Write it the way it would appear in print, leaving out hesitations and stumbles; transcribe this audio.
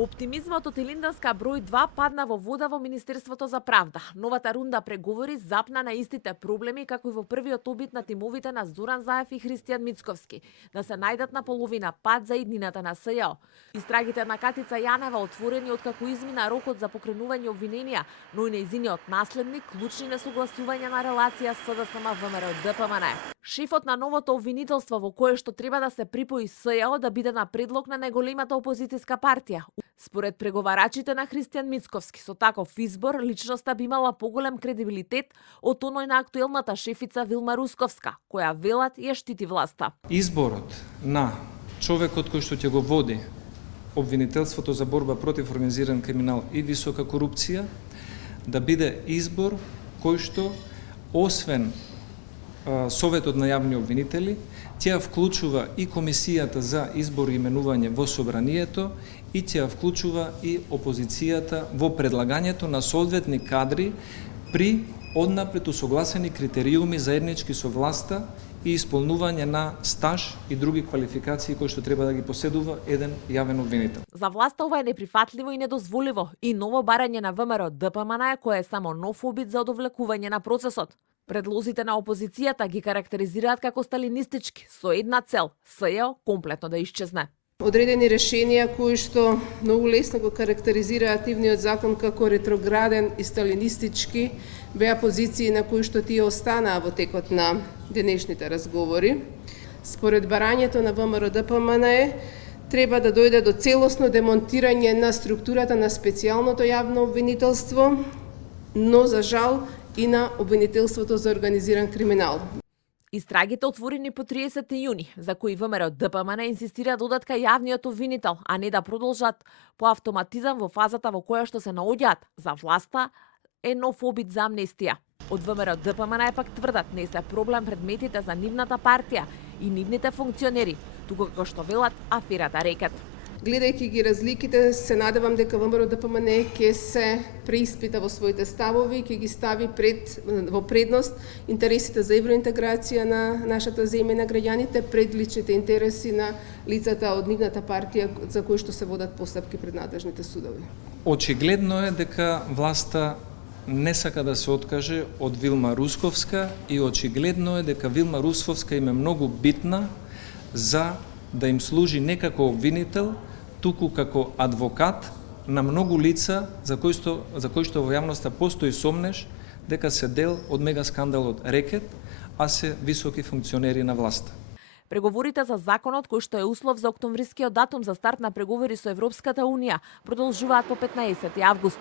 Оптимизмот од Илинденска број 2 падна во вода во Министерството за правда. Новата рунда преговори запна на истите проблеми како и во првиот обид на тимовите на Зоран Заев и Христијан Мицковски да се најдат на половина пат за иднината на СЈО. Истрагите на Катица Јанева отворени откако измина рокот за покренување обвиненија, но и нејзиниот наследник клучни несогласувања на релација СДСМ ВМРО ДПМН. Шефот на новото обвинителство во кое што треба да се припои СЈО да биде на предлог на најголемата опозицијска партија. Според преговарачите на Христијан Мицковски, со таков избор личноста би имала поголем кредибилитет од оној на актуелната шефица Вилма Русковска, која велат ја штити власта. Изборот на човекот кој што ќе го води обвинителството за борба против организиран криминал и висока корупција да биде избор кој што освен Советот на јавни обвинители, тя вклучува и Комисијата за избор и именување во Собранието и тя вклучува и опозицијата во предлагањето на соодветни кадри при однапред усогласени критериуми заеднички со власта и исполнување на стаж и други квалификации кои што треба да ги поседува еден јавен обвинител. За власта ова е неприфатливо и недозволиво и ново барање на ВМРО ДПМН кое е само нов обид за одовлекување на процесот. Предлозите на опозицијата ги карактеризираат како сталинистички, со една цел – СЈО комплетно да исчезне. Одредени решенија кои што многу лесно го карактеризираат нивниот закон како ретрограден и сталинистички, беа позиции на кои што тие останаа во текот на денешните разговори. Според барањето на ВМРО ДПМН треба да дојде до целосно демонтирање на структурата на специјалното јавно обвинителство, но за жал и на обвинителството за организиран криминал. Истрагите отворени по 30 јуни, за кои ВМРО ДПМН инсистира додат кај јавниот обвинител, а не да продолжат по автоматизам во фазата во која што се наоѓаат за власта е нов обид за амнестија. Од ВМРО ДПМН пак тврдат не се проблем предметите за нивната партија и нивните функционери, туку како што велат аферата Рекет. Гледајќи ги разликите, се надевам дека ВМРО ДПМН ќе се преиспита во своите ставови, ќе ги стави во предност интересите за евроинтеграција на нашата земја и на граѓаните пред личните интереси на лицата од нивната партија за кои што се водат постапки пред надлежните судови. Очигледно е дека власта не сака да се откаже од Вилма Русковска и очигледно е дека Вилма Русковска им е многу битна за да им служи не како обвинител, туку како адвокат на многу лица за кои што во јавноста постои сомнеш дека се дел од мега скандалот Рекет, а се високи функционери на власта. Преговорите за законот кој што е услов за октомврискиот датум за старт на преговори со Европската унија продолжуваат по 15 август.